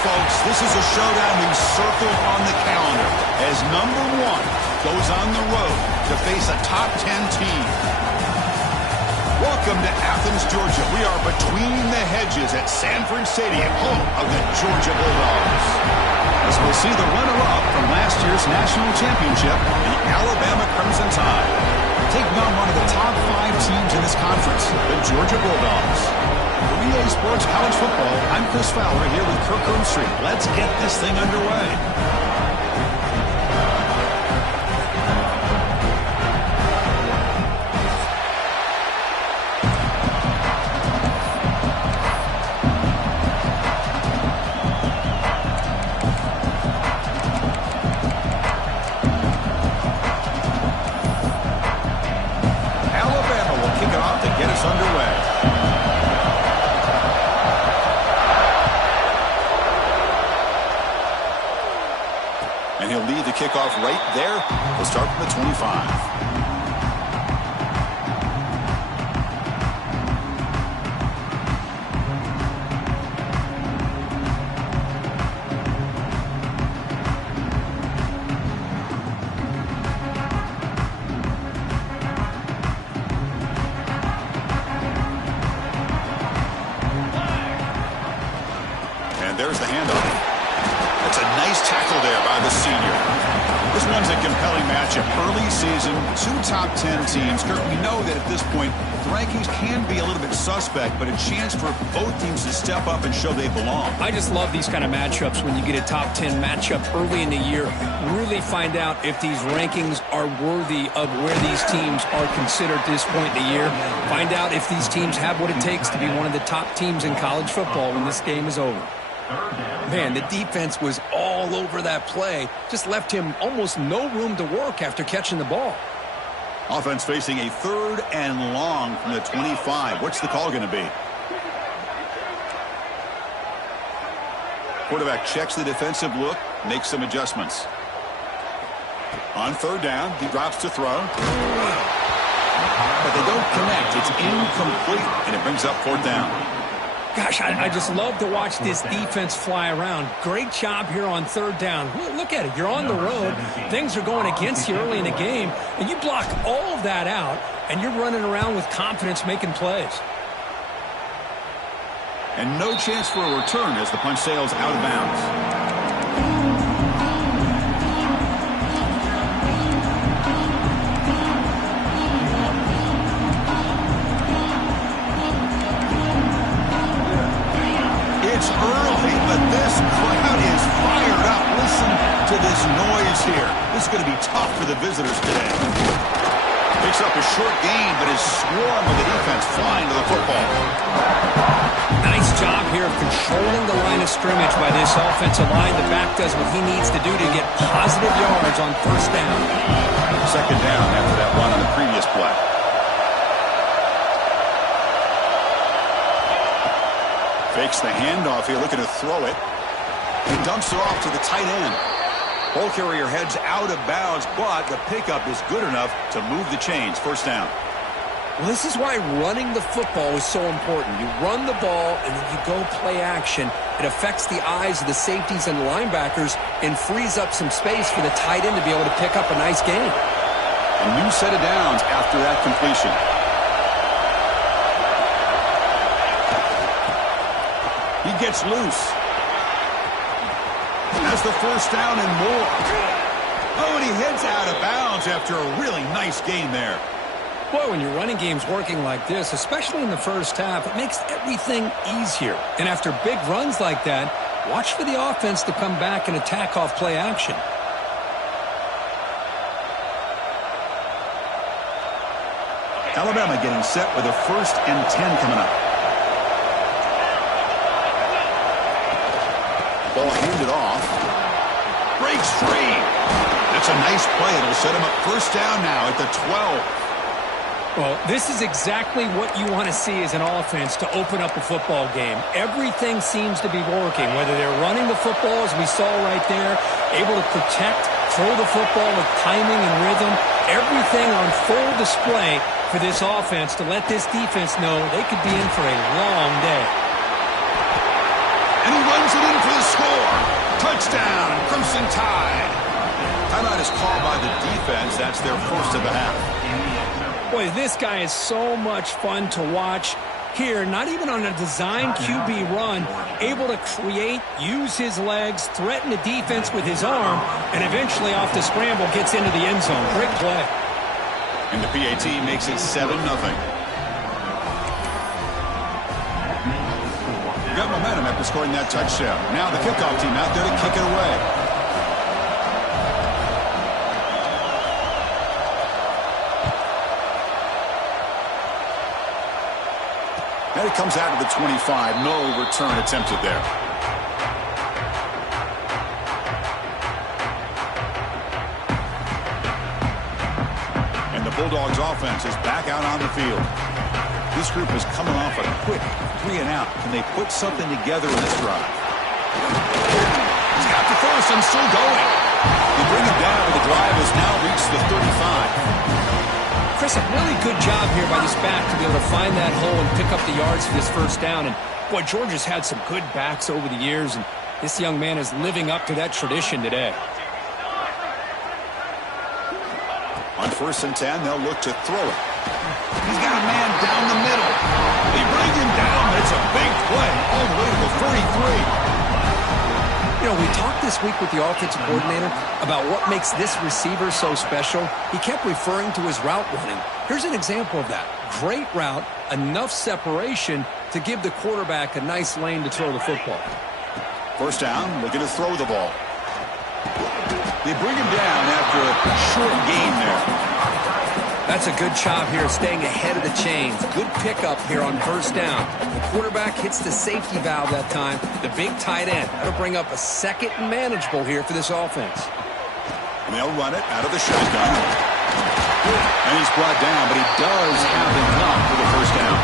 folks, this is a showdown we circled on the calendar as number 1 goes on the road to face a top 10 team. Welcome to Athens, Georgia. We are between the hedges at Sanford Stadium, home of the Georgia Bulldogs. As we'll see the runner-up from last year's national championship, the Alabama Crimson Tide, taking on one of the top 5 teams in this conference, the Georgia Bulldogs. For EA Sports College Football, I'm Chris Fowler here with Kirk Street. Let's get this thing underway. And he'll lead the kickoff right there. We'll start from the 25. And there's the handoff. That's a nice tackle there by the senior. This one's a compelling matchup. Early season, 2 top 10 teams. Kirk, we know that at this point, the rankings can be a little bit suspect, but a chance for both teams to step up and show they belong. I just love these kind of matchups when you get a top 10 matchup early in the year. Really find out if these rankings are worthy of where these teams are considered at this point in the year. Find out if these teams have what it takes to be one of the top teams in college football when this game is over. Man, the defense was all over that play. Just left him almost no room to work after catching the ball. Offense facing a 3rd and long from the 25. What's the call going to be? Quarterback checks the defensive look, makes some adjustments. On 3rd down, he drops to throw. But they don't connect. It's incomplete, and it brings up 4th down. Gosh, I just love to watch this defense fly around. Great job here on 3rd down. Look at it. You're on the road. Things are going against you early in the game, and you block all of that out, and you're running around with confidence making plays. And no chance for a return as the punch sails out of bounds. Early, but this crowd is fired up. Listen to this noise here. This is going to be tough for the visitors today. Picks up a short gain, but his swarm of the defense flying to the football. Nice job here of controlling the line of scrimmage by this offensive line. The back does what he needs to do to get positive yards on 1st down. 2nd down after that run on the previous play. Fakes the handoff here, looking to throw it. He dumps it off to the tight end. Ball carrier heads out of bounds, but the pickup is good enough to move the chains. 1st down. Well, this is why running the football is so important. You run the ball, and then you go play action. It affects the eyes of the safeties and linebackers and frees up some space for the tight end to be able to pick up a nice gain. A new set of downs after that completion. He gets loose. Has the 1st down and more. Oh, and he heads out of bounds after a really nice gain there. Boy, when your running game's working like this, especially in the 1st half, it makes everything easier. And after big runs like that, watch for the offense to come back and attack off play action. Alabama getting set with a 1st and 10 coming up. Ball handed off. Breaks free. That's a nice play. It'll set him up 1st down now at the 12. Well, this is exactly what you want to see as an offense to open up a football game. Everything seems to be working, whether they're running the football, as we saw right there, able to protect, throw the football with timing and rhythm, everything on full display for this offense to let this defense know they could be in for a long day. And he runs it in for the score. Touchdown, Crimson Tide. Timeout is called by the defense. That's their first of the half. Boy, this guy is so much fun to watch. Here, not even on a design QB run, able to create, use his legs, threaten the defense with his arm, and eventually off the scramble gets into the end zone. Great play. And the PAT makes it 7-0. Got momentum after scoring that touchdown. Now the kickoff team out there to kick it away. And it comes out of the 25. No return attempted there. And the Bulldogs offense is back out on the field. This group is coming off a quick 3-and-out. Can they put something together in this drive? He's got the first and still going. They bring him down, but the drive has now reached the 35. Chris, a really good job here by this back to be able to find that hole and pick up the yards for this first down. And, boy, Georgia's had some good backs over the years, and this young man is living up to that tradition today. On 1st and 10, they'll look to throw it. He's got a man down the middle. They bring him down. It's a big play all the way to the 43. You know, we talked this week with the offensive coordinator about what makes this receiver so special. He kept referring to his route running. Here's an example of that. Great route, enough separation to give the quarterback a nice lane to throw the football. First down, looking to throw the ball. They bring him down after a short gain there. That's a good job here, staying ahead of the chains. Good pickup here on first down. The quarterback hits the safety valve that time. The big tight end. That'll bring up a second and manageable here for this offense. And they'll run it out of the shotgun. And he's brought down, but he does have enough for the first down.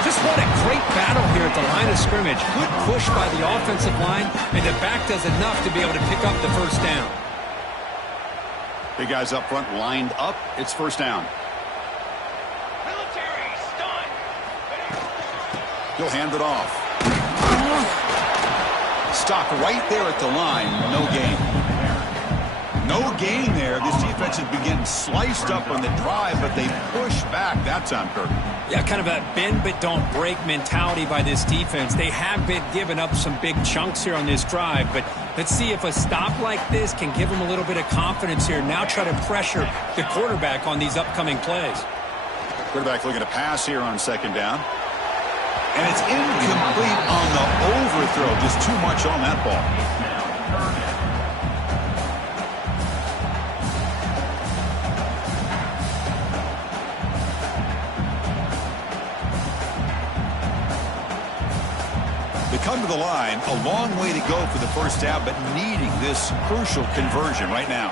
Just what a great battle here at the line of scrimmage. Good push by the offensive line, and the back does enough to be able to pick up the first down. Big guys up front lined up. It's first down. He'll hand it off. Stopped right there at the line. No gain. No gain there. This defense has been getting sliced up on the drive, but they push back that time, Kirk. Yeah, kind of a bend but don't break mentality by this defense. They have been giving up some big chunks here on this drive, but let's see if a stop like this can give them a little bit of confidence here. Now try to pressure the quarterback on these upcoming plays. Quarterback looking to pass here on second down. And it's incomplete on the overthrow. Just too much on that ball. They come to the line, a long way to go for the first down, but needing this crucial conversion right now.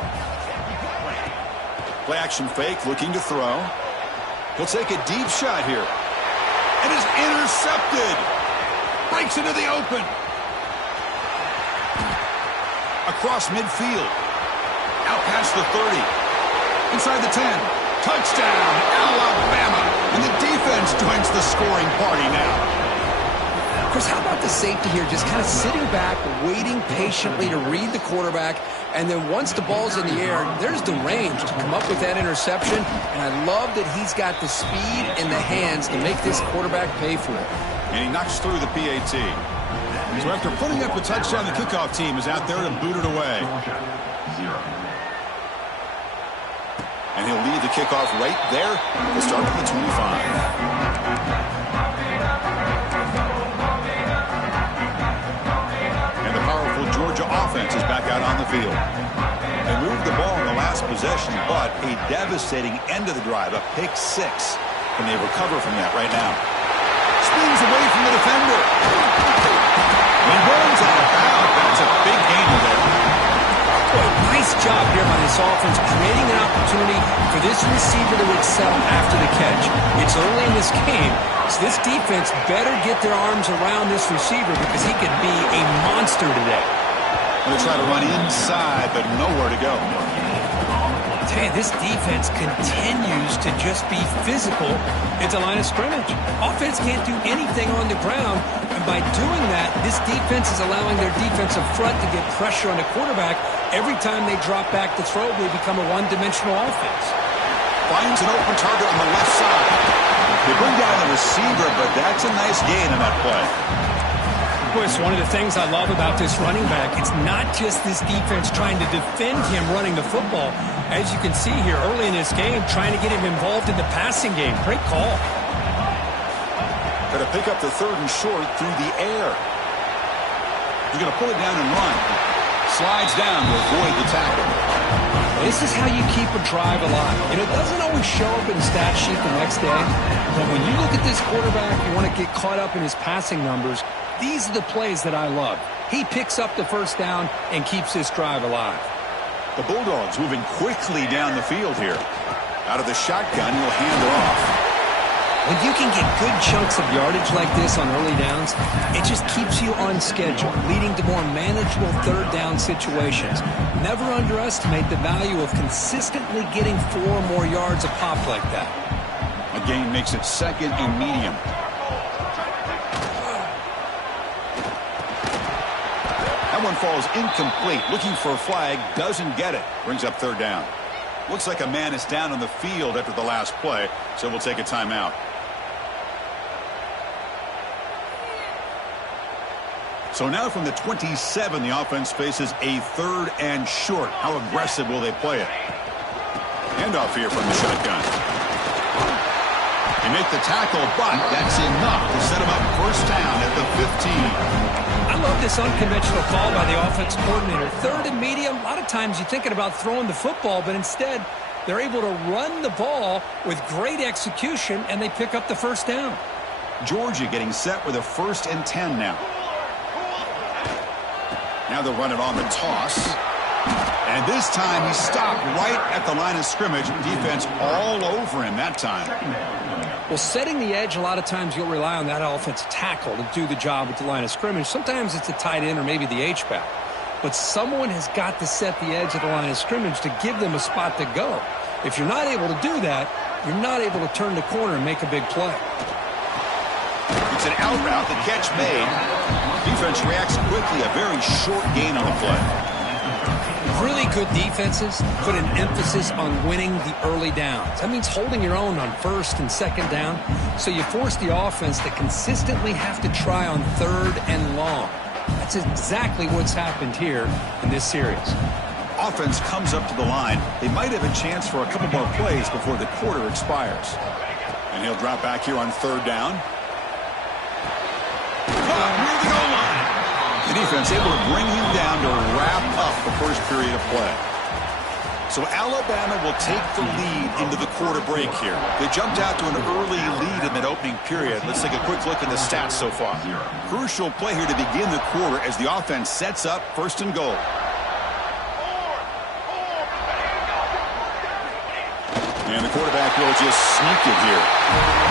Play action fake, looking to throw. He'll take a deep shot here. And is intercepted. Breaks into the open. Across midfield. Out past the 30. Inside the 10. Touchdown, Alabama. And the defense joins the scoring party now. Chris, how about the safety here? Just kind of sitting back, waiting patiently to read the quarterback, and then once the ball's in the air, there's the range to come up with that interception, and I love that he's got the speed and the hands to make this quarterback pay for it. And he knocks through the PAT. So after putting up a touchdown, the kickoff team is out there to boot it away. And he'll lead the kickoff right there to start at the 25. Georgia offense is back out on the field. They moved the ball in the last possession, but a devastating end of the drive, a pick six. Can they recover from that right now? Spins away from the defender. And runs out of bounds. That's a big gain there. Boy, nice job here by this offense, creating an opportunity for this receiver to excel after the catch. It's early in this game, so this defense better get their arms around this receiver because he could be a monster today. Going to try to run inside, but nowhere to go. Tell you, this defense continues to just be physical at the line of scrimmage. Offense can't do anything on the ground, and by doing that, this defense is allowing their defensive front to get pressure on the quarterback. Every time they drop back to throw, they become a one-dimensional offense. Finds an open target on the left side. They bring down the receiver, but that's a nice gain on that play. Boy, it's one of the things I love about this running back. It's not just this defense trying to defend him running the football. As you can see here early in this game, trying to get him involved in the passing game. Great call. Going to pick up the 3rd and short through the air. He's going to pull it down and run. Slides down to avoid the tackle. This is how you keep a drive alive. It doesn't always show up in the stat sheet the next day, but when you look at this quarterback, you want to get caught up in his passing numbers. These are the plays that I love. He picks up the first down and keeps this drive alive. The Bulldogs moving quickly down the field here. Out of the shotgun, he'll hand it off. When you can get good chunks of yardage like this on early downs, it just keeps you on schedule, leading to more manageable 3rd down situations. Never underestimate the value of consistently getting 4 more yards a pop like that. A gain makes it 2nd and medium. That one falls incomplete. Looking for a flag, doesn't get it. Brings up 3rd down. Looks like a man is down on the field after the last play, so we'll take a timeout. So now from the 27, the offense faces a 3rd and short. How aggressive will they play it? Handoff here from the shotgun. They make the tackle, but that's enough to set him up 1st down at the 15. I love this unconventional call by the offensive coordinator. 3rd and medium, a lot of times you're thinking about throwing the football, but instead they're able to run the ball with great execution, and they pick up the 1st down. Georgia getting set with a 1st and 10 now. Now they'll run it on the toss. And this time he stopped right at the line of scrimmage. Defense all over him that time. Well, setting the edge, a lot of times you'll rely on that offensive tackle to do the job at the line of scrimmage. Sometimes it's a tight end or maybe the H-back. But someone has got to set the edge of the line of scrimmage to give them a spot to go. If you're not able to do that, you're not able to turn the corner and make a big play. It's an out route, the catch made. Defense reacts quickly, a very short gain on the play. Really good defenses put an emphasis on winning the early downs. That means holding your own on 1st and 2nd down, so you force the offense to consistently have to try on 3rd and long. That's exactly what's happened here in this series. Offense comes up to the line. They might have a chance for a couple more plays before the quarter expires. And he'll drop back here on 3rd down. Near the goal line. The defense able to bring him down to wrap up the 1st period of play. So Alabama will take the lead into the quarter break here. They jumped out to an early lead in that opening period. Let's take a quick look at the stats so far. Crucial play here to begin the quarter as the offense sets up 1st and goal. And the quarterback will just sneak it here.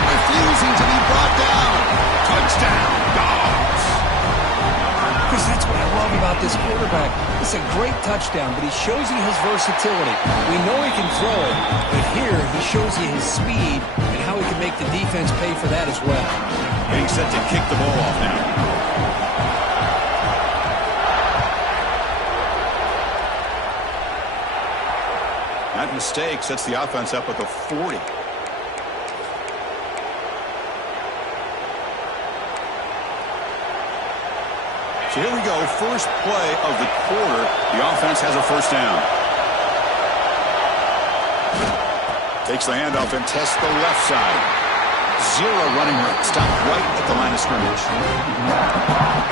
Refusing to be brought down. Touchdown, Dogs. Chris, that's what I love about this quarterback. It's a great touchdown, but he shows you his versatility. We know he can throw it, but here he shows you his speed and how he can make the defense pay for that as well. Getting set to kick the ball off now. That mistake sets the offense up with a 40. So here we go, 1st play of the quarter. The offense has a 1st down. Takes the handoff and tests the left side. 0 running room. Stopped right at the line of scrimmage.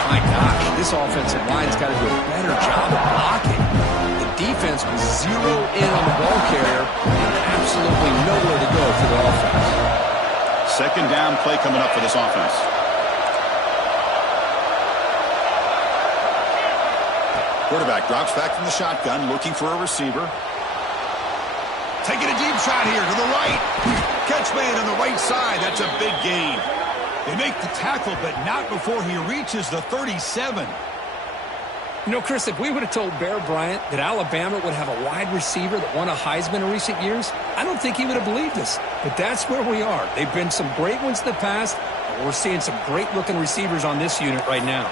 My gosh, this offensive line's got to do a better job of blocking. The defense was 0 in on the ball carrier and absolutely nowhere to go for the offense. 2nd down play coming up for this offense. Quarterback drops back from the shotgun, looking for a receiver. Taking a deep shot here to the right. Catch made on the right side. That's a big gain. They make the tackle, but not before he reaches the 37. You know, Chris, if we would have told Bear Bryant that Alabama would have a wide receiver that won a Heisman in recent years, I don't think he would have believed us. But that's where we are. They've been some great ones in the past, and we're seeing some great-looking receivers on this unit right now.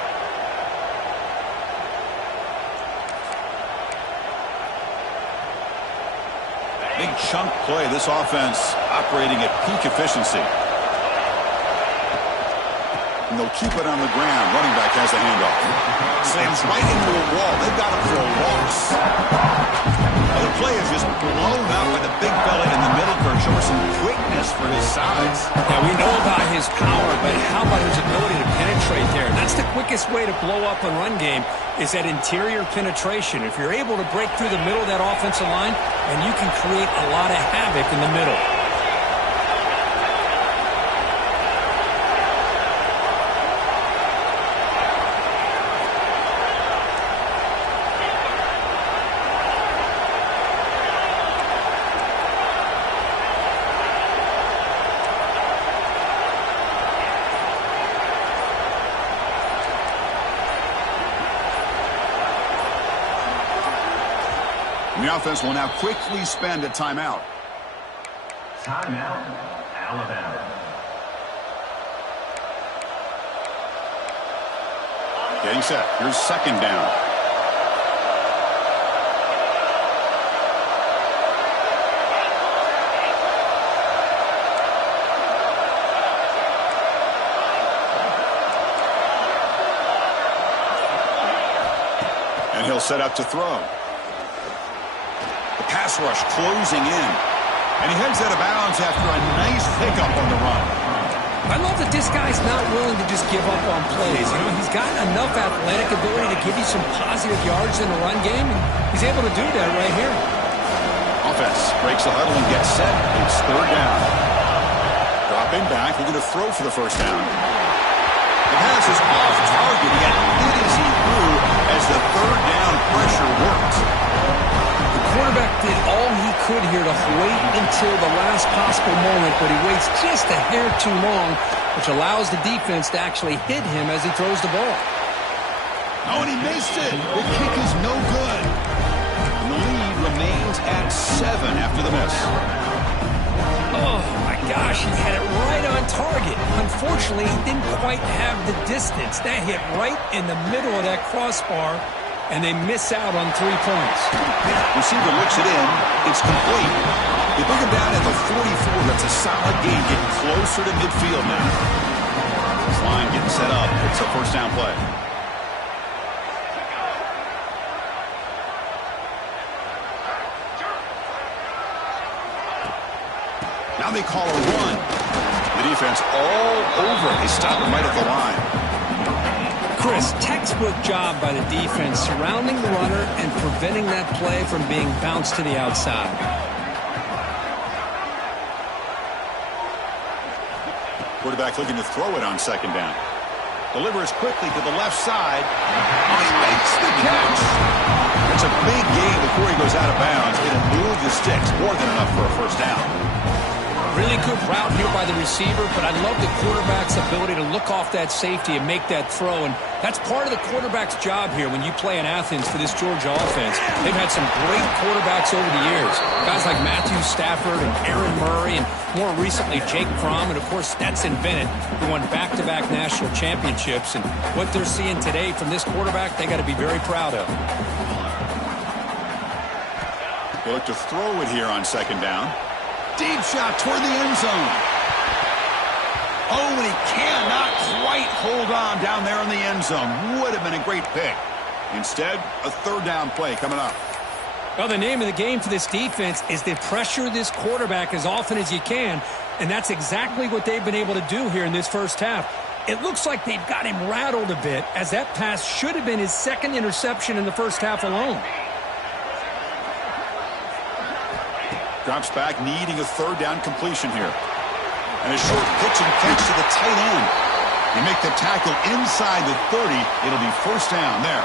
Big chunk play. This offense operating at peak efficiency. And they'll keep it on the ground. Running back has the handoff. Slams right into a wall. They've got him for a loss. Well, the play is just blown out by the big fella in the middle for showing some quickness for his size. Yeah, we know about his power, but how about his ability to penetrate there? That's the quickest way to blow up a run game is that interior penetration. If you're able to break through the middle of that offensive line, and you can create a lot of havoc in the middle. The offense will now quickly spend a timeout. Timeout, Alabama. Getting set. Here's second down. And he'll set up to throw. Pass rush closing in. And he heads out of bounds after a nice pickup on the run. I love that this guy's not willing to just give up on plays. You know, he's got enough athletic ability to give you some positive yards in the run game, and he's able to do that right here. Offense breaks the huddle and gets set. It's third down. Dropping back, looking to throw for the first down. The pass is off target, yet hit as he threw as the third down pressure worked. The quarterback did all he could here to wait until the last possible moment, but he waits just a hair too long, which allows the defense to actually hit him as he throws the ball. Oh, and he missed it. The kick is no good. And the lead remains at 7 after the miss. Oh, my gosh, he had it right on target. Unfortunately, he didn't quite have the distance. That hit right in the middle of that crossbar, and they miss out on 3 points. Receiver looks it in. It's complete. They bring him down at the 44. That's a solid gain. Getting closer to midfield now. This line getting set up. It's a first down play. Now they call a run. The defense all over. They stop him right at the line. Chris, textbook job by the defense surrounding the runner and preventing that play from being bounced to the outside. Quarterback looking to throw it on second down. Delivers quickly to the left side. Oh, he makes the catch. It's a big gain before he goes out of bounds. It'll move the sticks more than enough for a first down. Really good route here by the receiver, but I love the quarterback's ability to look off that safety and make that throw, and that's part of the quarterback's job here when you play in Athens for this Georgia offense. They've had some great quarterbacks over the years, guys like Matthew Stafford and Aaron Murray, and more recently Jake Fromm, and of course Stetson Bennett, who won back-to-back national championships, and what they're seeing today from this quarterback, they got to be very proud of. They look to throw it here on second down. Deep shot toward the end zone. Oh, and he cannot quite hold on down there in the end zone. Would have been a great pick. Instead, a third down play coming up. Well, the name of the game for this defense is to pressure this quarterback as often as you can, and that's exactly what they've been able to do here in this first half. It looks like they've got him rattled a bit, as that pass should have been his second interception in the first half alone. Drops back, needing a third down completion here. And a short pitch and catch to the tight end. They make the tackle inside the 30. It'll be first down there.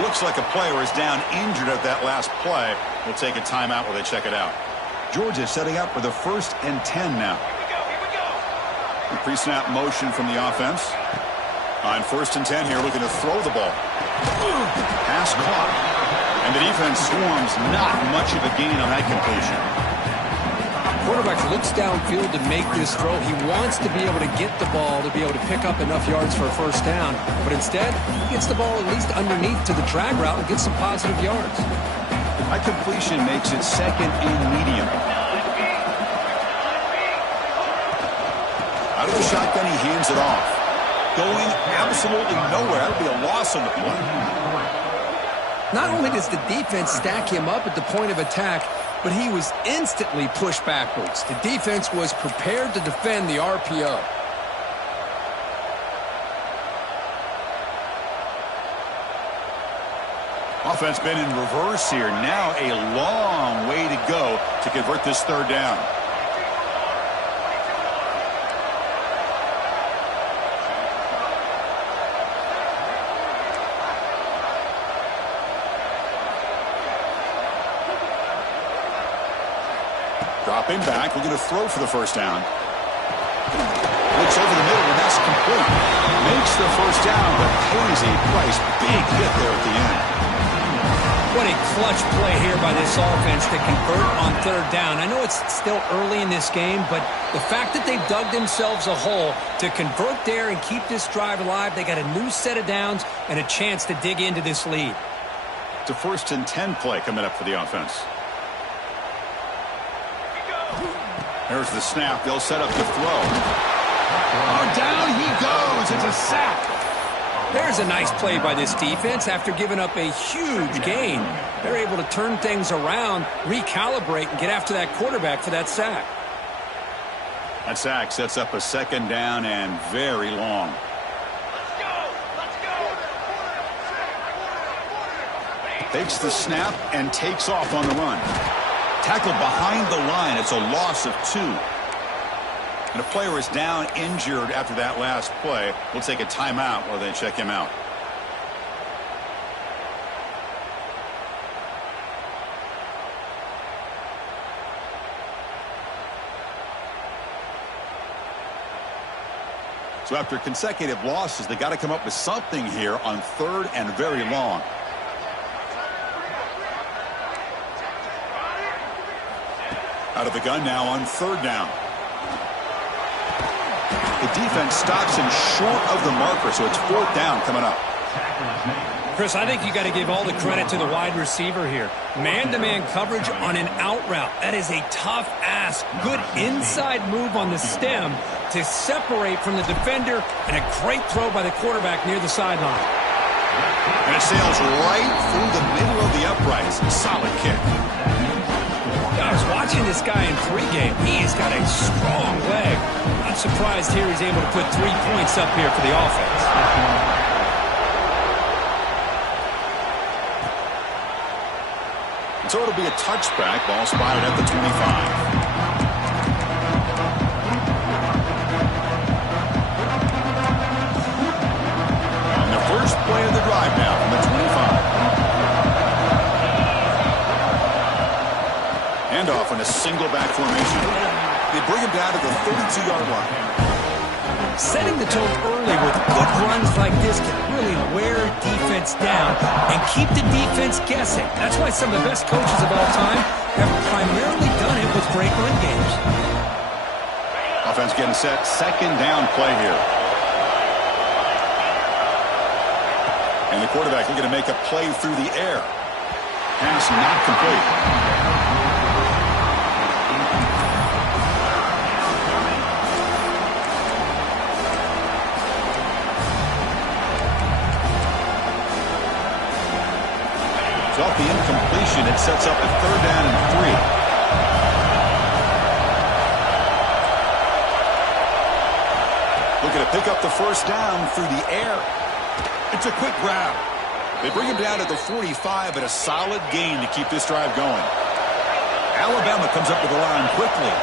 Looks like a player is down injured at that last play. We'll take a timeout while they check it out. Georgia setting up for the 1st and 10 now. The pre-snap motion from the offense. On 1st and 10 here, looking to throw the ball. Pass caught. And the defense swarms, not much of a gain on that completion. Quarterback looks downfield to make this throw. He wants to be able to get the ball to be able to pick up enough yards for a first down. But instead, he gets the ball at least underneath to the drag route and gets some positive yards. That completion makes it second and medium. Out of the shotgun, he hands it off. Going absolutely nowhere. That would be a loss on the play. Not only does the defense stack him up at the point of attack, but he was instantly pushed backwards. The defense was prepared to defend the RPO. Offense been in reverse here. Now a long way to go to convert this third down. Dropping back, we're going to throw for the first down. Looks over the middle, and that's complete. Makes the first down, but pays a price. Big hit there at the end. What a clutch play here by this offense to convert on third down. I know it's still early in this game, but the fact that they've dug themselves a hole to convert there and keep this drive alive, they got a new set of downs and a chance to dig into this lead. It's a 1st and 10 play coming up for the offense. There's the snap. They'll set up the throw. Oh, down he goes. It's a sack. There's a nice play by this defense. After giving up a huge gain, they're able to turn things around, recalibrate, and get after that quarterback for that sack. That sack sets up a second down and very long. Takes the snap and takes off on the run. Tackled behind the line. It's a loss of 2. And a player is down injured after that last play. We'll take a timeout while they check him out. So after consecutive losses, they got to come up with something here on third and very long. Out of the gun now on third down. The defense stops him short of the marker, so it's fourth down coming up. Chris, I think you got to give all the credit to the wide receiver here. Man-to-man coverage on an out route. That is a tough ask. Good inside move on the stem to separate from the defender, and a great throw by the quarterback near the sideline. And it sails right through the middle of the uprights. Solid kick. I was watching this guy in pregame. He's got a strong leg. I'm surprised here he's able to put 3 points up here for the offense. So it'll be a touchback. Ball spotted at the 25. On the first play of the drive now from the 25. Handoff in a single back formation. They bring him down to the 32-yard line. Setting the tone early with good runs like this can really wear defense down and keep the defense guessing. That's why some of the best coaches of all time have primarily done it with great run games. Offense getting set. Second down play here. And the quarterback looking to make a play through the air. Pass not complete. Off the incompletion, it sets up a third down and 3. Looking to pick up the first down through the air. It's a quick grab. They bring him down to the 45, but a solid gain to keep this drive going. Alabama comes up with the line quickly.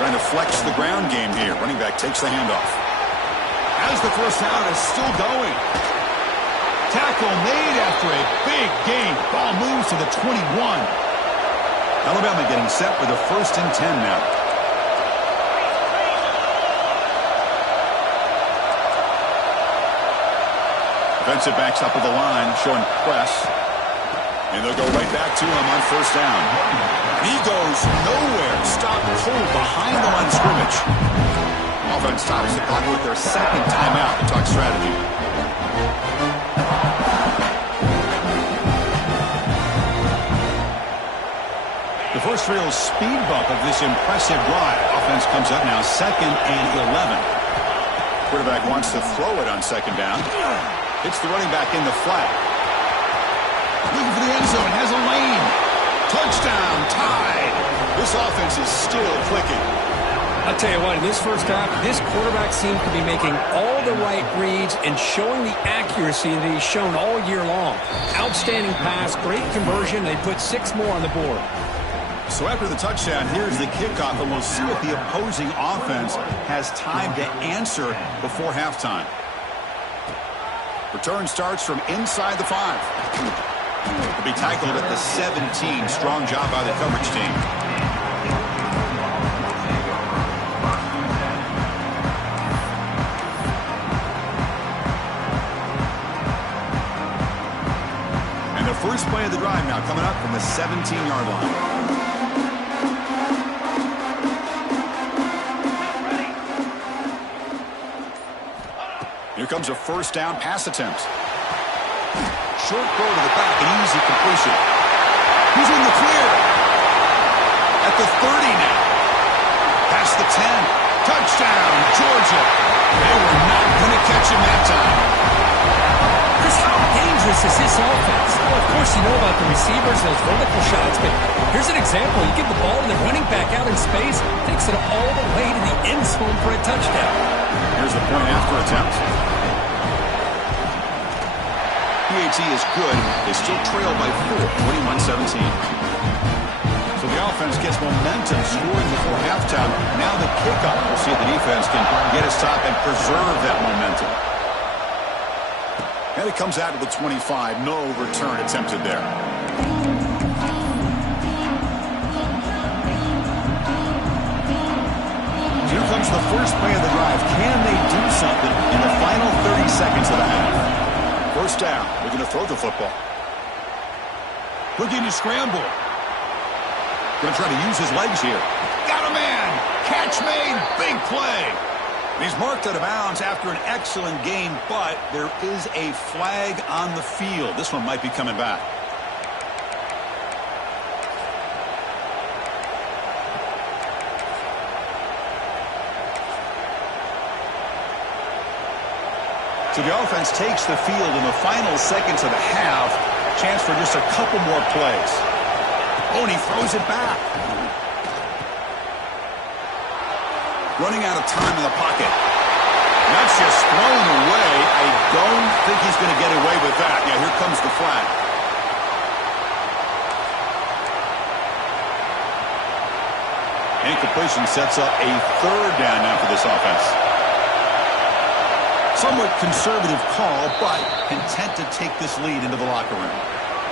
Trying to flex the ground game here. Running back takes the handoff. As the first down is still going. Tackle made after a big gain. Ball moves to the 21. Alabama getting set with a 1st and 10 now. Defensive backs up at the line, showing press. And they'll go right back to him on first down. He goes nowhere. Stopped cold behind the line of scrimmage. Offense stops the clock with their second timeout to talk strategy. The first real speed bump of this impressive drive. Offense comes up now 2nd and 11. Quarterback wants to throw it on second down. Hits the running back in the flat. Looking for the end zone. Has a lane. Touchdown. Tied. This offense is still clicking. I'll tell you what, in this first half, this quarterback seems to be making all the right reads and showing the accuracy that he's shown all year long. Outstanding pass, great conversion. They put 6 more on the board. So after the touchdown, here's the kickoff, and we'll see if the opposing offense has time to answer before halftime. Return starts from inside the 5. Will be tackled at the 17. Strong job by the coverage team. And the first play of the drive now coming up from the 17-yard line. Here comes a first down pass attempt. Short throw to the back, an easy completion. He's in the clear. At the 30 now. Past the 10. Touchdown, Georgia. They were not going to catch him that time. Chris, how dangerous is this offense? Well, of course you know about the receivers, those vertical shots, but here's an example. You give the ball and the running back out in space, takes it all the way to the end zone for a touchdown. Here's the point after attempt. PAT is good. They still trail by 4, 21-17. So the offense gets momentum scoring before halftime. Now the kickoff. We'll see if the defense can get a stop and preserve that momentum. And it comes out to the 25. No return attempted there. Here comes the first play of the drive. Can they do something in the final 30 seconds of the half? First down. We're going to throw the football. Looking to scramble. Going to try to use his legs here. Got a man. Catch made. Big play. He's marked out of bounds after an excellent game, but there is a flag on the field. This one might be coming back. So the offense takes the field in the final seconds of the half. Chance for just a couple more plays. Oh, and he throws it back. Running out of time in the pocket. That's just thrown away. I don't think he's going to get away with that. Yeah, here comes the flag. Incompletion sets up a third down now for this offense. Somewhat conservative call, but content to take this lead into the locker room.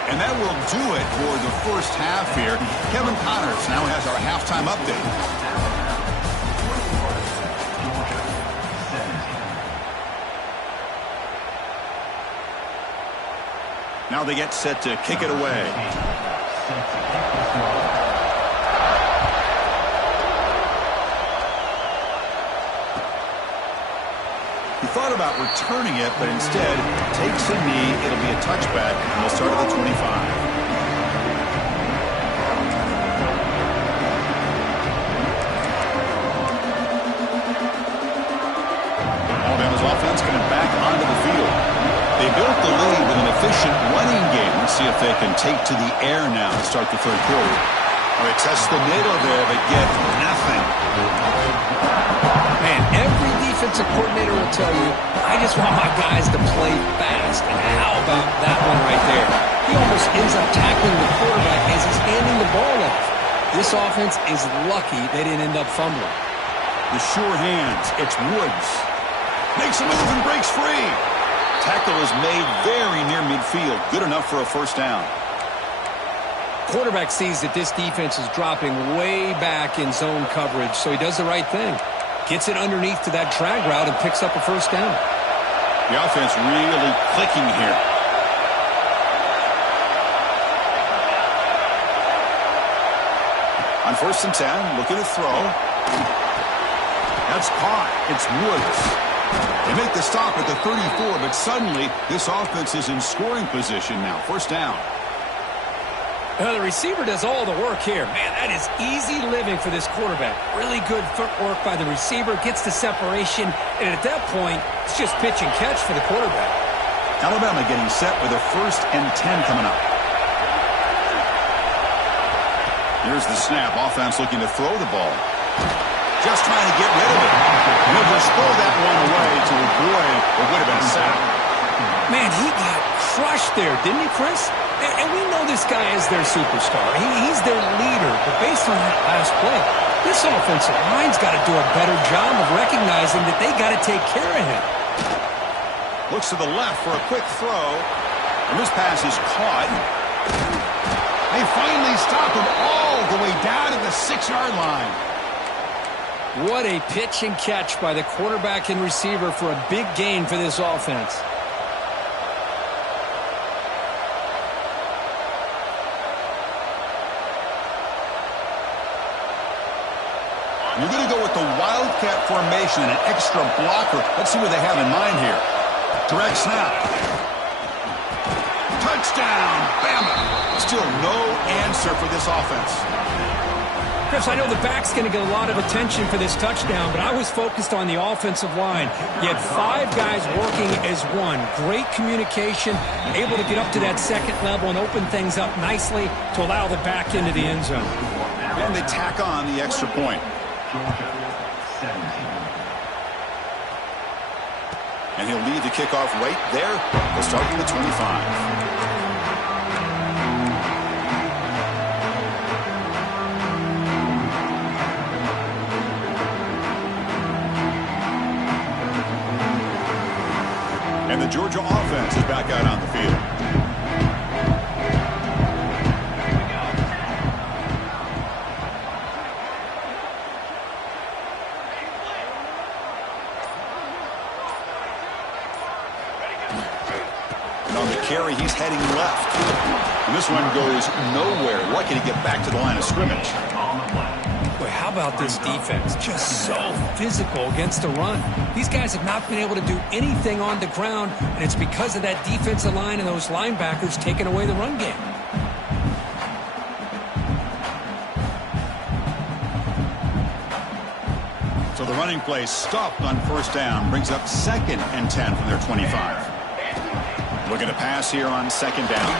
And that will do it for the first half here. Kevin Connors now has our halftime update. Now they get set to kick it away. He thought about returning it, but instead takes a knee. It'll be a touchback, and we'll start at the 25. Alabama's offense coming back onto the field. They built the lead with an efficient running game. Let's see if they can take to the air now to start the third quarter. All right, test the middle there, but get nothing. Man, every defensive coordinator will tell you, I just want my guys to play fast. And how about that one right there? He almost ends up tackling the quarterback as he's handing the ball off. This offense is lucky they didn't end up fumbling. The sure hands. It's Woods. Makes a move and breaks free. Tackle is made very near midfield. Good enough for a first down. Quarterback sees that this defense is dropping way back in zone coverage, so he does the right thing. Gets it underneath to that drag route and picks up a first down. The offense really clicking here. On 1st and 10, looking to throw. That's caught. It's Woods. They make the stop at the 34, but suddenly this offense is in scoring position now. 1st down. The receiver does all the work here. Man, that is easy living for this quarterback. Really good footwork by the receiver, gets the separation, and at that point, it's just pitch and catch for the quarterback. Alabama getting set with a 1st and 10 coming up. Here's the snap. Offense looking to throw the ball. Just trying to get rid of it. And he'll just throw that one away to avoid what would have been a sack. Man, he got crushed there, didn't he, Chris? And we know this guy is their superstar. He's their leader. But based on that last play, this offensive line's got to do a better job of recognizing that they got to take care of him. Looks to the left for a quick throw. And this pass is caught. They finally stop him all the way down to the 6-yard line. What a pitch and catch by the quarterback and receiver for a big gain for this offense. You're going to go with the Wildcat formation and an extra blocker. Let's see what they have in mind here. Direct snap. Touchdown, Bama. Still no answer for this offense. Chris, I know the back's going to get a lot of attention for this touchdown, but I was focused on the offensive line. You had 5 guys working as one. Great communication, able to get up to that second level and open things up nicely to allow the back into the end zone. And they tack on the extra point. And he'll lead the kickoff right there. They'll start from the 25. And the Georgia offense is back out on the field. Carry, he's heading left. And this one goes nowhere. Lucky to get back to the line of scrimmage. Boy, how about this defense? Just so physical against the run. These guys have not been able to do anything on the ground, and it's because of that defensive line and those linebackers taking away the run game. So the running play stopped on 1st down, brings up 2nd and 10 from their 25. Looking to pass here on 2nd down.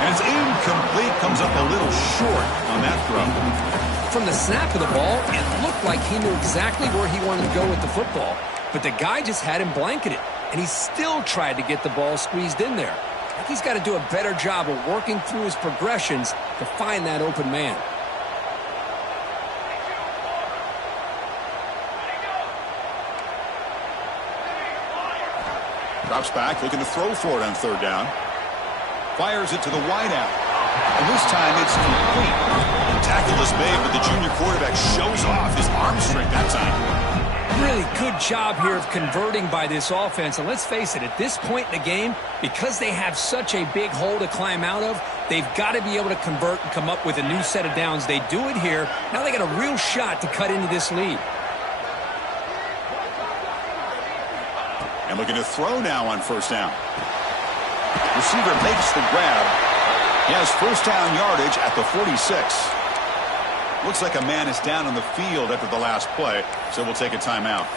And it's incomplete. Comes up a little short on that throw. From the snap of the ball, it looked like he knew exactly where he wanted to go with the football. But the guy just had him blanketed. And he still tried to get the ball squeezed in there. I think he's got to do a better job of working through his progressions to find that open man. Drops back, looking to throw for it on 3rd down. Fires it to the wideout. And this time it's complete. The tackle is made, but the junior quarterback shows off his arm strength that time. Really good job here of converting by this offense. And let's face it, at this point in the game, because they have such a big hole to climb out of, they've got to be able to convert and come up with a new set of downs. They do it here. Now they got a real shot to cut into this lead. And looking to throw now on 1st down. Receiver makes the grab. He has 1st down yardage at the 46. Looks like a man is down on the field after the last play, so we'll take a timeout.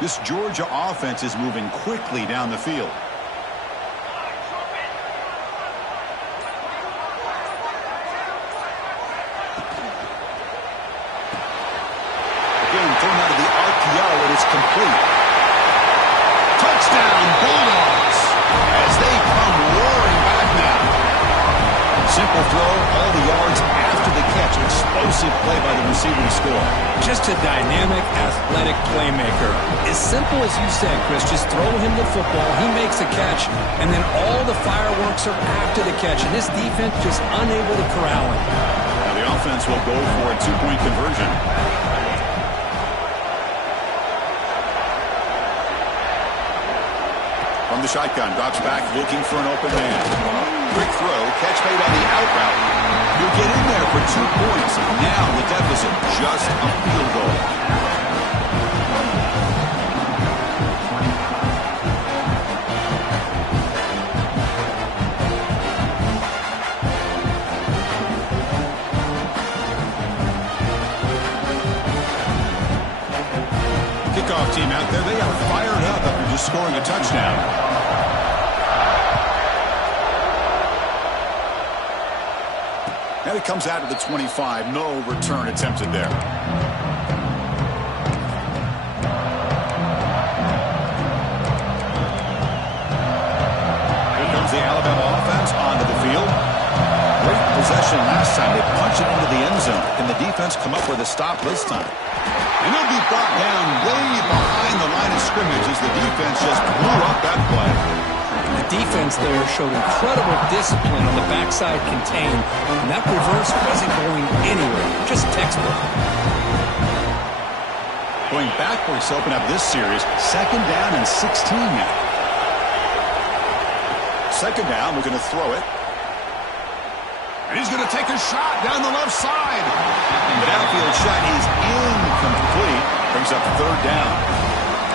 This Georgia offense is moving quickly down the field. Thrown out of the RPO, and it's complete. Touchdown, Bulldogs, as they come roaring back now. Simple throw, all the yards after the catch. Explosive impressive play by the receiver to score. Just a dynamic, athletic playmaker. As simple as you said, Chris, just throw him the football, he makes a catch, and then all the fireworks are after the catch. And this defense just unable to corral him. Now the offense will go for a two-point conversion. From the shotgun, drops back, looking for an open man. Quick throw, catch made on the out route. He'll get in there for 2 points. Now the deficit, just a field goal. Kickoff team out there, they are fired up after just scoring a touchdown. And it comes out of the 25. No return attempted there. Here comes the Alabama offense onto the field. Great possession last time. They punch it into the end zone. Can the defense come up with a stop this time? And they'll be brought down way behind the line of scrimmage as the defense just blew up that play. The defense there showed incredible discipline on the backside contain, and that reverse wasn't going anywhere. Just textbook. Going backwards to open up this series. 2nd down and 16 now. 2nd down, we're going to throw it. And he's going to take a shot down the left side. The downfield shot is incomplete. Brings up 3rd down.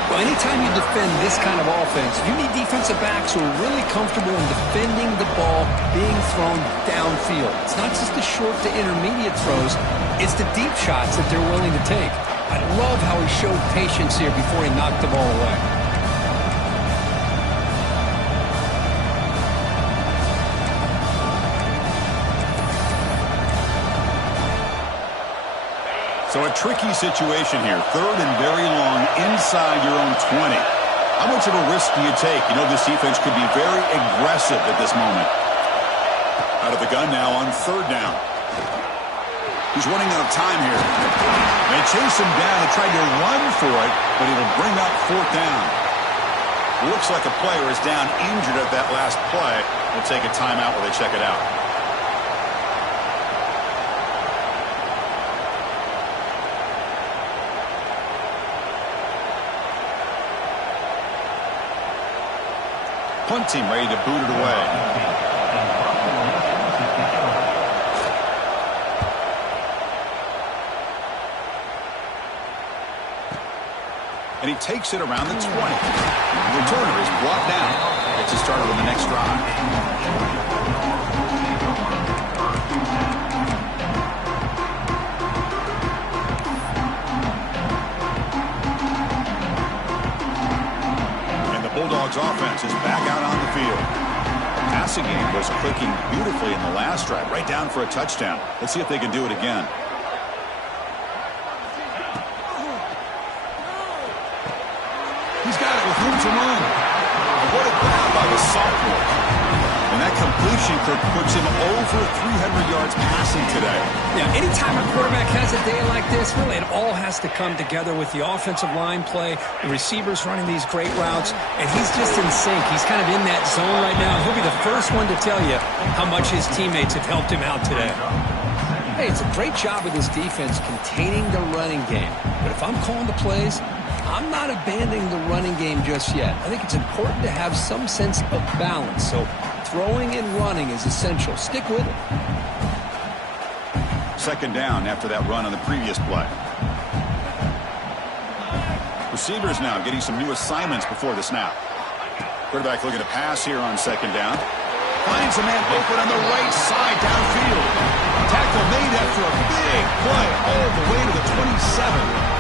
Well, anytime you defend this kind of offense, you need defensive backs who are really comfortable in defending the ball being thrown downfield. It's not just the short to intermediate throws, it's the deep shots that they're willing to take. I love how he showed patience here before he knocked the ball away. So a tricky situation here. 3rd and very long inside your own 20. How much of a risk do you take? You know this defense could be very aggressive at this moment. Out of the gun now on 3rd down. He's running out of time here. They chase him down and try to run for it, but it'll bring up 4th down. Looks like a player is down injured at that last play. We'll take a timeout while they check it out. Punt team ready to boot it away. And he takes it around the 20. The returner is brought down. Gets it started on the next drive. Bulldogs offense is back out on the field. The passing game was clicking beautifully in the last drive, right down for a touchdown. Let's see if they can do it again. He's got it with room to run. What a grab by the sophomore. And that completion puts him over 300 yards passing today. Yeah, anytime a quarterback has a day like this, really it all has to come together with the offensive line play, the receivers running these great routes, and he's just in sync. He's kind of in that zone right now. He'll be the first one to tell you how much his teammates have helped him out today. Hey, it's a great job of this defense containing the running game. But if I'm calling the plays, I'm not abandoning the running game just yet. I think it's important to have some sense of balance. So throwing and running is essential. Stick with it. 2nd down after that run on the previous play. Receivers now getting some new assignments before the snap. Quarterback looking to pass here on 2nd down. Finds a man open on the right side downfield. Tackle made after a big play all the way to the 27.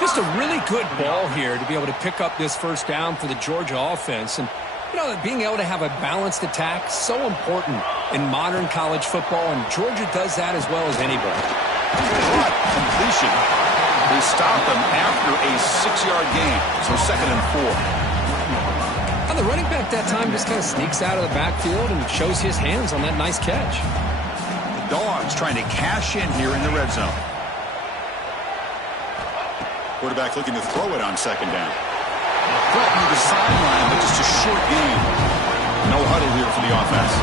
Just a really good ball here to be able to pick up this 1st down for the Georgia offense. And, you know, being able to have a balanced attack, so important in modern college football, and Georgia does that as well as anybody. What completion. They stop him after a 6-yard gain, so 2nd and 4. And the running back that time just kind of sneaks out of the backfield and shows his hands on that nice catch. Dogs trying to cash in here in the red zone. Quarterback looking to throw it on second down. Throw near the sideline, but just a short gain. No huddle here for the offense.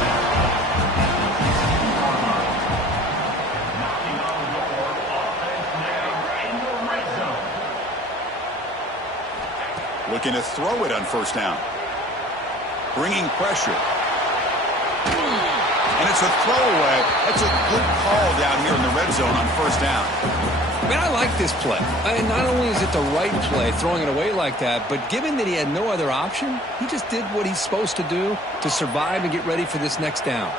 Looking to throw it on first down. Bringing pressure. And it's a throwaway. That's a good call down here in the red zone on first down. Man, I like this play. Not only is it the right play, throwing it away like that, but given that he had no other option, he just did what he's supposed to do to survive and get ready for this next down.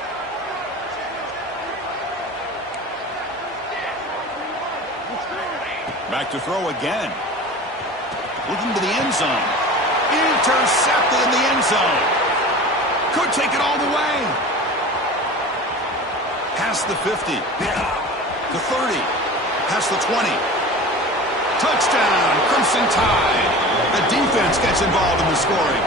Back to throw again. Looking to the end zone. Intercepted in the end zone. Could take it all the way. Past the 50. The 30. Past the 20. Touchdown, Crimson Tide. The defense gets involved in the scoring.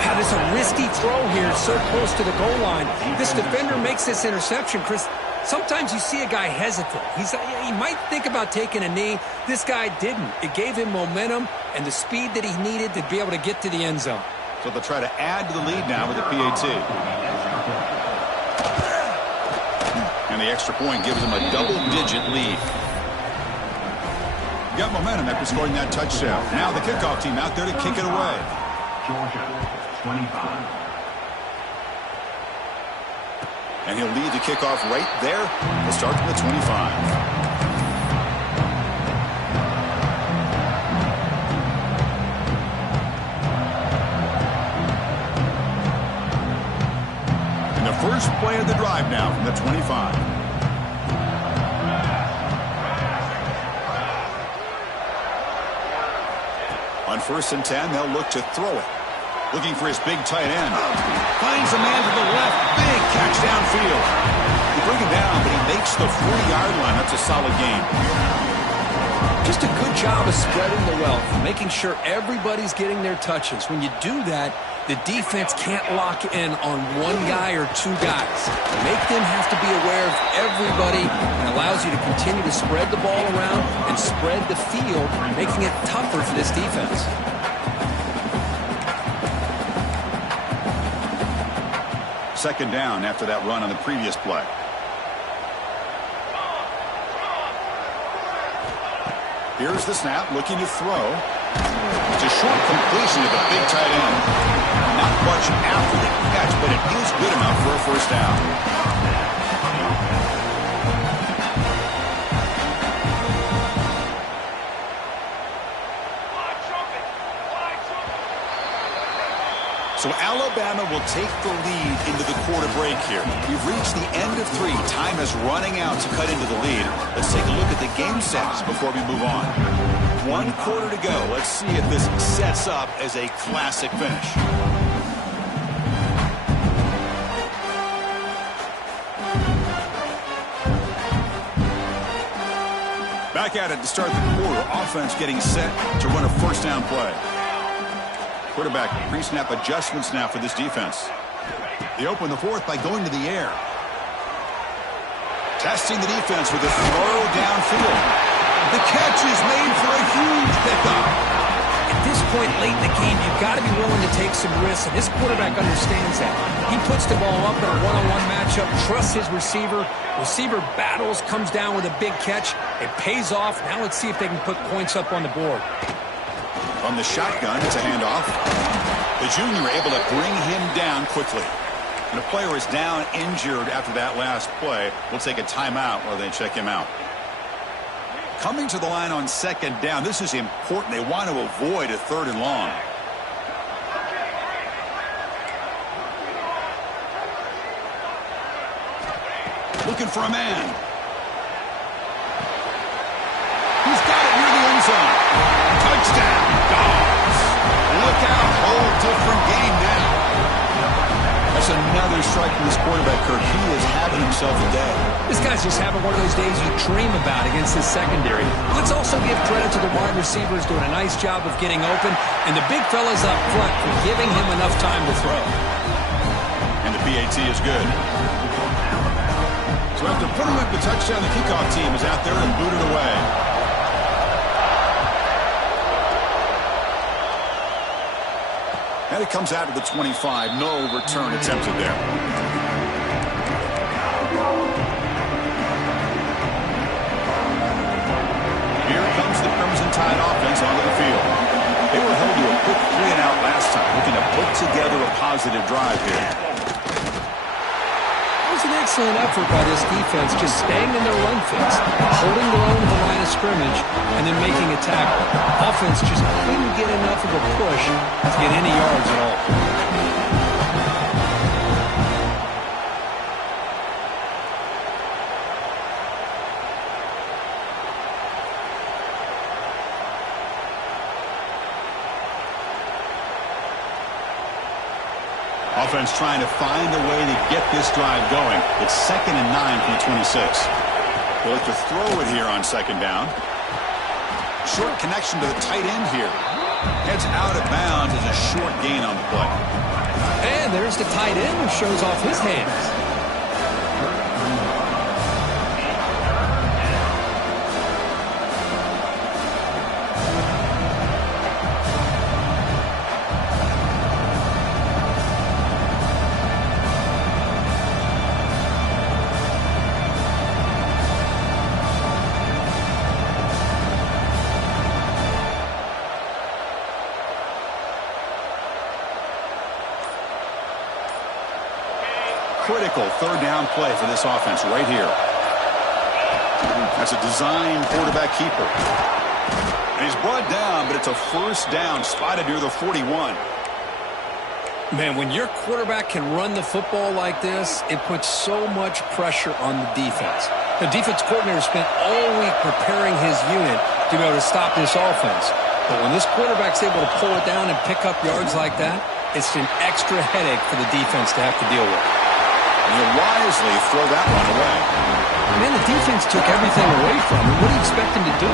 Wow, this is a risky throw here, so close to the goal line. This defender makes this interception, Chris. Sometimes you see a guy hesitant. He might think about taking a knee. This guy didn't. It gave him momentum and the speed that he needed to be able to get to the end zone. So they'll try to add to the lead now with the PAT. And the extra point gives them a double-digit lead. Got momentum after scoring that touchdown. Now the kickoff team out there to kick it away. Georgia, 25. And he'll lead the kickoff right there. We'll start from the 25. And the first play of the drive now from the 25. On 1st and 10, they'll look to throw it. Looking for his big tight end. Finds a man to the left. Big catch downfield. They bring him down, but he makes the 40-yard line. That's a solid gain. Just a good job of spreading the wealth, making sure everybody's getting their touches. When you do that, the defense can't lock in on one guy or two guys. Make them have to be aware of everybody and allows you to continue to spread the ball around and spread the field, making it tougher for this defense. Second down after that run on the previous play. Here's the snap, looking to throw. It's a short completion to the big tight end. Not much after the catch, but it is good enough for a first down. So Alabama will take the lead into the quarter break here. We've reached the end of 3. Time is running out to cut into the lead. Let's take a look at the game sets before we move on. 1 quarter to go. Let's see if this sets up as a classic finish. Back at it to start the quarter. Offense getting set to run a first down play. Quarterback pre-snap adjustments now for this defense. They open the 4th by going to the air. Testing the defense with a throw downfield. The catch is made for a huge pickup. At this point late in the game, you've got to be willing to take some risks, and this quarterback understands that. He puts the ball up in a one-on-one matchup, trusts his receiver. Receiver battles, comes down with a big catch. It pays off. Now let's see if they can put points up on the board. On the shotgun, it's a handoff. The junior able to bring him down quickly. And a player is down injured after that last play. We'll take a timeout while they check him out. Coming to the line on second down. This is important. They want to avoid a 3rd and long. Looking for a man. He's got it near the end zone. Touchdown, Dogs. Look out. Whole different game now. That's another strike from this quarterback, Kirk. He is having himself a day. This guy's just having one of those days you dream about against this secondary. Let's also give credit to the wide receivers doing a nice job of getting open, and the big fellas up front for giving him enough time to throw. And the PAT is good. So after putting up the touchdown, the kickoff team is out there and booted away. And it comes out to the 25. No return attempted there. Here comes the Crimson Tide offense onto the field. They were held to a quick 3-and-out last time, looking to put together a positive drive here. It was an excellent effort by this defense, just staying in their run fits, holding their own to the line of scrimmage, and then making a tackle. Offense just couldn't get enough of a push to get any yards at all. Offense trying to find a way to get this drive going. It's 2nd and 9 from the 26. They'll look to throw it here on 2nd down. Short connection to the tight end here. Heads out of bounds as a short gain on the play. And there's the tight end who shows off his hands. Critical 3rd down play for this offense right here. That's a design quarterback keeper. And he's brought down, but it's a 1st down spotted near the 41. Man, when your quarterback can run the football like this, it puts so much pressure on the defense. The defense coordinator spent all week preparing his unit to be able to stop this offense. But when this quarterback's able to pull it down and pick up yards like that, it's an extra headache for the defense to have to deal with. And he'll wisely throw that one away. Man, the defense took everything away from him. What do you expect him to do?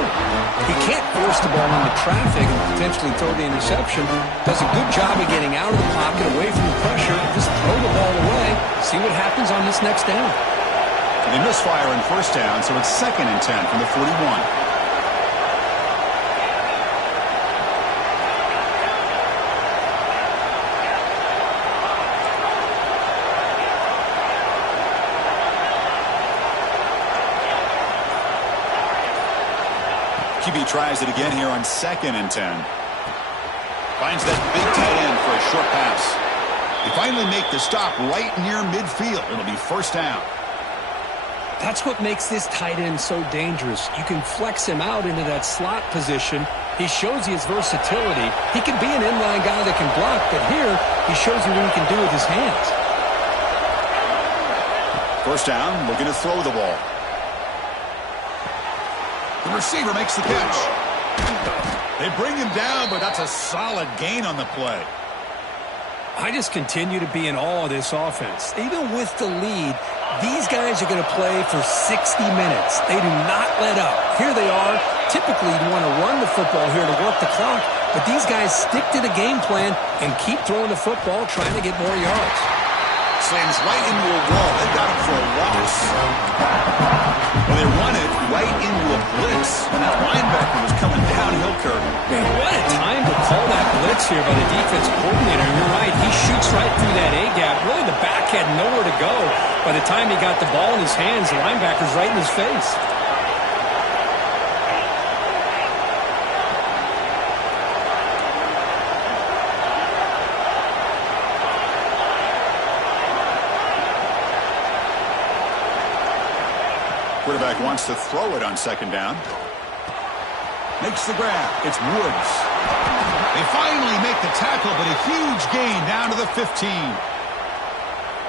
He can't force the ball into traffic and potentially throw the interception. Does a good job of getting out of the pocket, away from the pressure, just throw the ball away, see what happens on this next down. And they misfire in 1st down, so it's 2nd and 10 from the 41. QB tries it again here on 2nd and 10. Finds that big tight end for a short pass. They finally make the stop right near midfield. It'll be 1st down. That's what makes this tight end so dangerous. You can flex him out into that slot position. He shows you his versatility. He can be an inline guy that can block, but here he shows you what he can do with his hands. 1st down, looking to throw the ball. The receiver makes the catch. They bring him down, but that's a solid gain on the play. I just continue to be in awe of this offense. Even with the lead, these guys are going to play for 60 minutes. They do not let up. Here they are. Typically, you want to run the football here to work the clock, but these guys stick to the game plan and keep throwing the football, trying to get more yards. Slams right into a wall. They got him for a loss. Well, they run it right into a blitz. And that linebacker was coming downhill, Kirk. Man, what a time to call that blitz here by the defense coordinator. You're right. He shoots right through that A-gap. Really, the back had nowhere to go. By the time he got the ball in his hands, the linebacker's right in his face. Quarterback wants to throw it on 2nd down. Makes the grab. It's Woods. They finally make the tackle, but a huge gain down to the 15.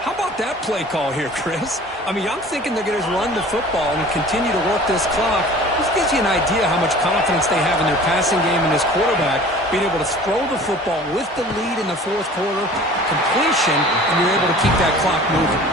How about that play call here, Chris? I mean, I'm thinking they're going to run the football and continue to work this clock. This gives you an idea how much confidence they have in their passing game and this quarterback being able to throw the football with the lead in the 4th quarter, completion, and you're able to keep that clock moving.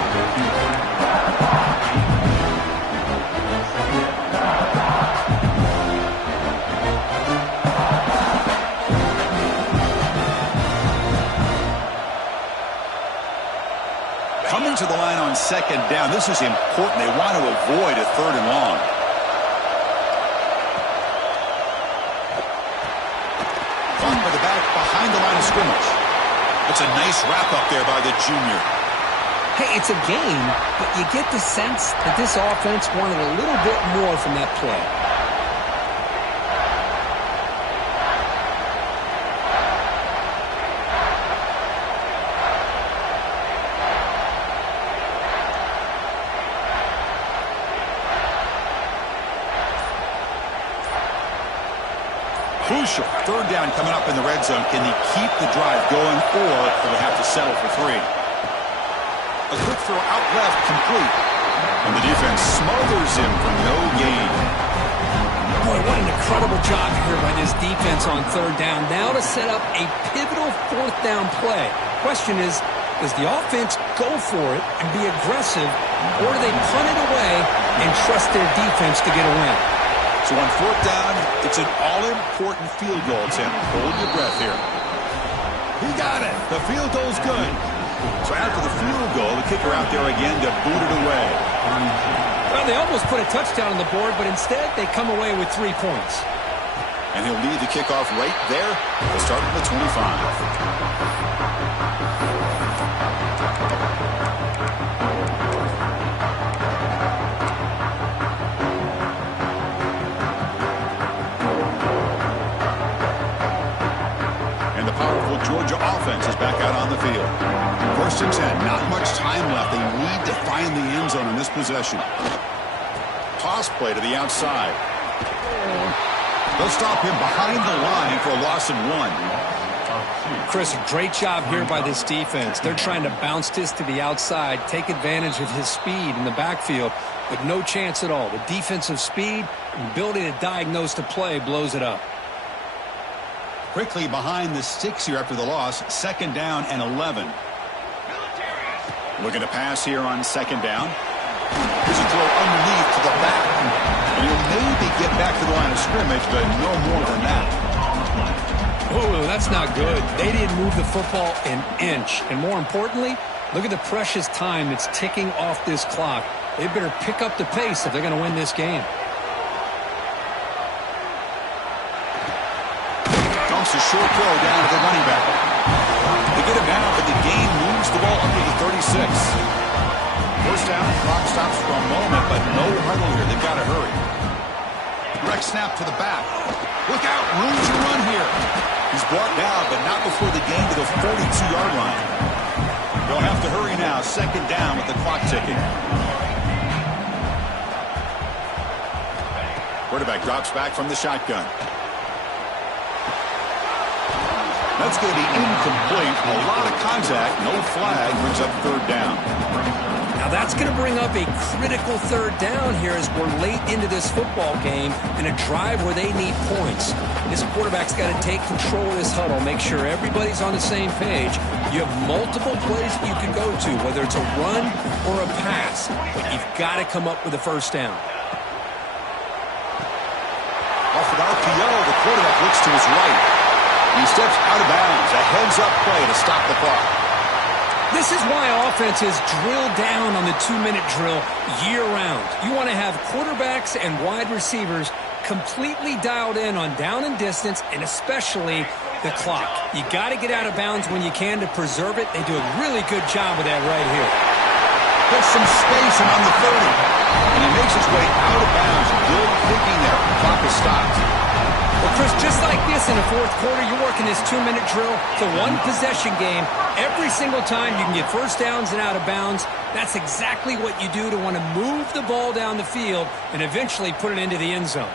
Coming to the line on second down, this is important. They want to avoid a third and long. Caught by the back behind the line of scrimmage. That's a nice wrap-up there by the junior. Hey, it's a game, but you get the sense that this offense wanted a little bit more from that play. Crucial. Third down coming up in the red zone. Can he keep the drive going, or will they have to settle for 3? A quick throw out left, complete. And the defense smothers him for no gain. Boy, what an incredible job here by this defense on third down. Now to set up a pivotal fourth down play. Question is, does the offense go for it and be aggressive, or do they punt it away and trust their defense to get a win? So on fourth down, it's an all-important field goal attempt. Hold your breath here. He got it. The field goal's good. So after the field goal, the kicker out there again to boot it away. Well, they almost put a touchdown on the board, but instead they come away with 3 points. And he'll lead the kickoff right there. They'll start at the 25. Georgia offense is back out on the field. 1st and 10. Not much time left. They need to find the end zone in this possession. Toss play to the outside. They'll stop him behind the line for a loss of 1. Chris, great job here by this defense. They're trying to bounce this to the outside, take advantage of his speed in the backfield, but no chance at all. The defensive speed and ability to diagnose the play blows it up. Quickly behind the sticks here after the loss. 2nd down and 11. Looking to pass here on 2nd down. Here's a throw underneath to the back. And he'll maybe get back to the line of scrimmage, but no more than that. Oh, that's not good. They didn't move the football an inch. And more importantly, look at the precious time that's ticking off this clock. They better pick up the pace if they're going to win this game. A short throw down to the running back. They get him down, but the gain moves the ball under the 36. 1st down, clock stops for a moment, but no huddle here. They've got to hurry. Direct snap to the back. Look out, room to run here. He's brought down, but not before the gain to the 42-yard line. They'll have to hurry now. 2nd down with the clock ticking. Quarterback drops back from the shotgun. That's going to be incomplete. A lot of contact. No flag. Brings up 3rd down. Now that's going to bring up a critical 3rd down here as we're late into this football game in a drive where they need points. This quarterback's got to take control of this huddle, make sure everybody's on the same page. You have multiple plays that you can go to, whether it's a run or a pass, but you've got to come up with a 1st down. Off an RPO, the quarterback looks to his right. He steps out of bounds. A heads-up play to stop the clock. This is why offenses drill down on the 2-minute drill year-round. You want to have quarterbacks and wide receivers completely dialed in on down and distance, and especially the clock. You got to get out of bounds when you can to preserve it. They do a really good job of that right here. Gets some space around the 30. And he makes his way out of bounds. Good thinking there. Clock is stopped. Well, Chris, just like this in the 4th quarter, you're working this 2-minute drill. It's a one-possession game. Every single time you can get 1st downs and out of bounds. That's exactly what you do to want to move the ball down the field and eventually put it into the end zone.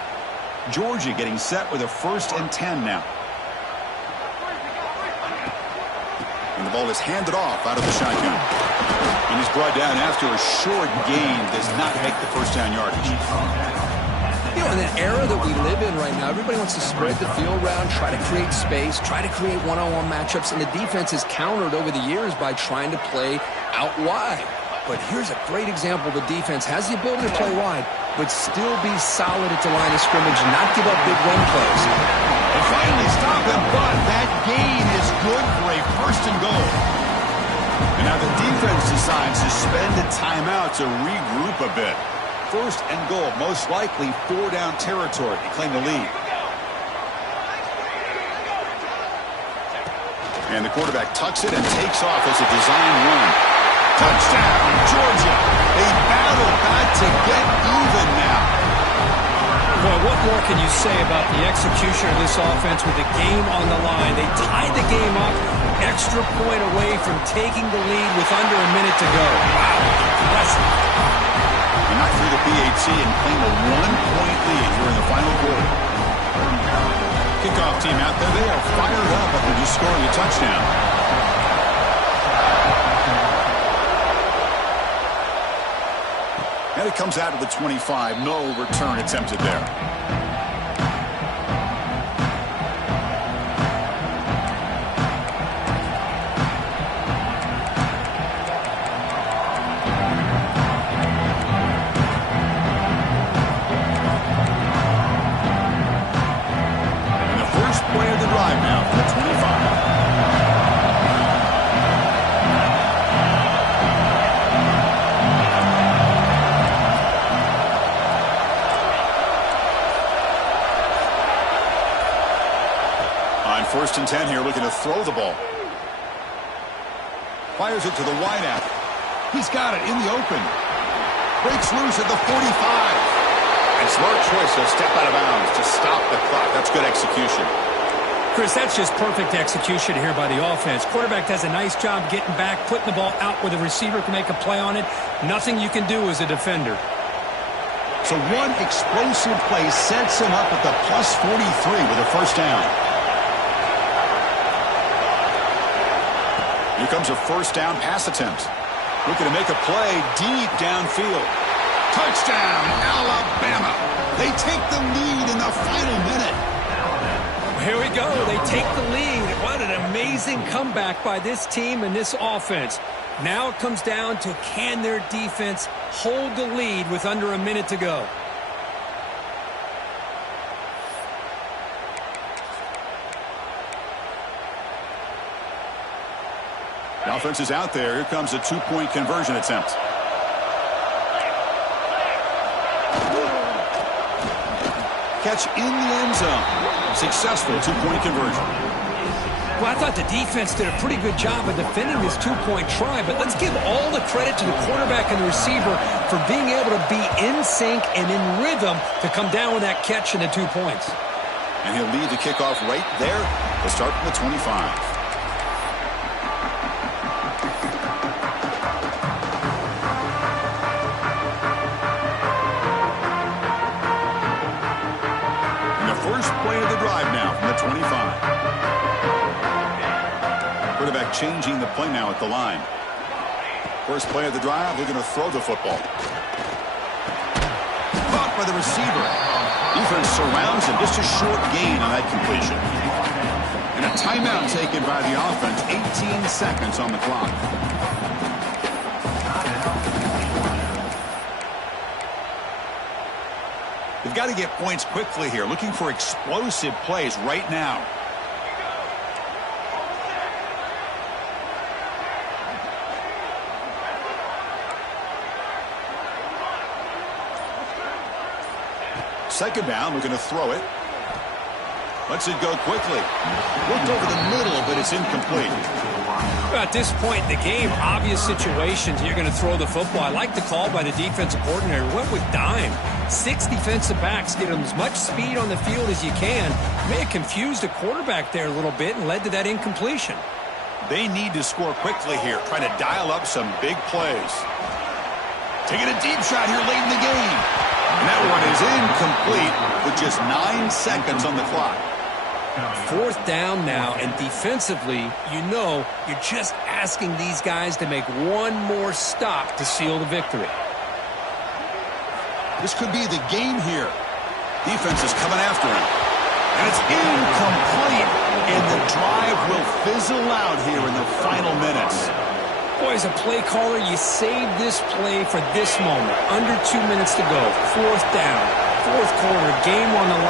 Georgia getting set with a 1st and 10 now. And the ball is handed off out of the shotgun. And he's brought down after a short gain. Does not make the 1st down yardage. You know, in an era that we live in right now, everybody wants to spread the field around, try to create space, try to create one-on-one matchups, and the defense has countered over the years by trying to play out wide. But here's a great example. The defense has the ability to play wide, but still be solid at the line of scrimmage and not give up big run plays. And finally stop him, but that gain is good for a 1st and goal. And now the defense decides to spend a timeout to regroup a bit. First and goal, most likely 4-down territory to claim the lead. And the quarterback tucks it and takes off as a design run. Touchdown, Georgia. They battle back to get even now. Well, what more can you say about the execution of this offense with the game on the line? They tied the game up, extra point away from taking the lead with under a minute to go. Wow, impressive. And not through the PAT and claim a 1-point lead here in the final quarter. Kickoff team out there. They are fired up after just scoring a touchdown. And it comes out of the 25. No return attempted there. First and 10 here, looking to throw the ball. Fires it to the wideout. He's got it in the open. Breaks loose at the 45. And smart choice to step out of bounds to stop the clock. That's good execution. Chris, that's just perfect execution here by the offense. Quarterback does a nice job getting back, putting the ball out where the receiver can make a play on it. Nothing you can do as a defender. So one explosive play sets him up at the plus 43 with a first down. Here comes a first down pass attempt. Looking to make a play deep downfield. Touchdown, Alabama. They take the lead in the final minute. Here we go. They take the lead. What an amazing comeback by this team and this offense. Now it comes down to, can their defense hold the lead with under a minute to go? The offense is out there. Here comes a two-point conversion attempt. Catch in the end zone. Successful two-point conversion. Well, I thought the defense did a pretty good job of defending this two-point try, but let's give all the credit to the quarterback and the receiver for being able to be in sync and in rhythm to come down with that catch and the 2 points. And he'll lead the kickoff right there to start from the 25. First play of the drive now from the 25. Quarterback changing the play now at the line. First play of the drive, they're going to throw the football. Caught by the receiver. Defense surrounds him. Just a short gain on that completion. And a timeout taken by the offense. 18 seconds on the clock. They've got to get points quickly here. Looking for explosive plays right now. Second down, looking to throw it. Lets it go quickly. Looked over the middle, but it's incomplete. At this point in the game, obvious situations, you're going to throw the football. I like the call by the defensive coordinator. Went with dime. 6 defensive backs, get them as much speed on the field as you can. May have confused the quarterback there a little bit and led to that incompletion. They need to score quickly here, trying to dial up some big plays. Taking a deep shot here late in the game. And that one is incomplete with just 9 seconds on the clock. Fourth down now, and defensively, you know, you're just asking these guys to make one more stop to seal the victory. This could be the game here. Defense is coming after him. And it's incomplete. And the drive will fizzle out here in the final minutes. Boy, as a play caller, you save this play for this moment. Under 2 minutes to go. Fourth down. Fourth quarter. Game on the line.